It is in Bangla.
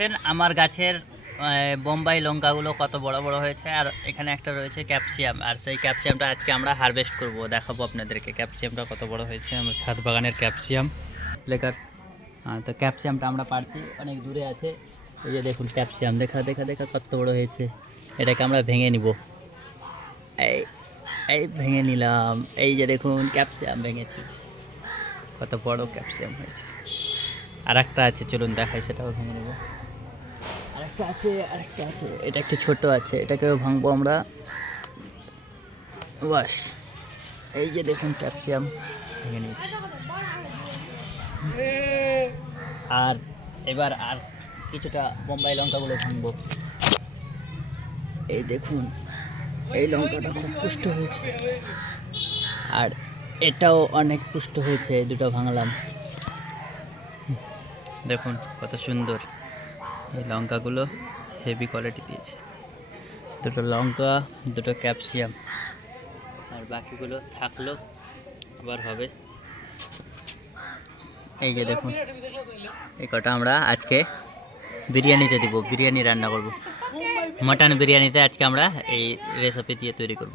পাচ্ছেন আমার গাছের বোম্বাই লঙ্কাগুলো কত বড় বড় হয়েছে। আর এখানে একটা রয়েছে ক্যাপসিয়াম, আর সেই ক্যাপসিয়ামটা আজকে আমরা হারভেস্ট করব, দেখাবো আপনাদেরকে ক্যাপসিয়ামটা কত বড় হয়েছে। আমার ছাদ বাগানের ক্যাপসিয়াম লেখার। তো ক্যাপসিয়ামটা আমরা পারছি, অনেক দূরে আছে। এই যে দেখুন ক্যাপসিয়াম, দেখা দেখা দেখা কত বড় হয়েছে। এটাকে আমরা ভেঙে নিব, এই ভেঙে নিলাম। এই যে দেখুন ক্যাপসিয়াম ভেঙেছি, কত বড় ক্যাপসিয়াম হয়েছে। আর একটা আছে, চলুন দেখাই, সেটাও ভেঙে নেব। আরেকটা আছে, এটা একটু ছোট আছে, এটাকেও ভাঙবো আমরা। বাস, এই যে দেখুন ক্যাপসিয়াম ভেঙে নিয়েছি। আর এবার আর কিছুটা বোম্বাই লঙ্কাগুলো ভাঙবো। এই দেখুন, এই লঙ্কাটা খুব পুষ্ট হয়েছে, আর এটাও অনেক পুষ্ট হয়েছে। দুটো ভাঙলাম, দেখুন কত সুন্দর। এই লঙ্কাগুলো হেভি কোয়ালিটি দিয়েছে। দুটো লঙ্কা, দুটো ক্যাপসিয়াম, আর বাকিগুলো থাকলো, আবার হবে। এই যে দেখুন, এই কটা আমরা আজকে বিরিয়ানিতে দিব, বিরিয়ানি রান্না করব। মাটন বিরিয়ানিতে আজকে আমরা এই রেসিপি দিয়ে তৈরি করব।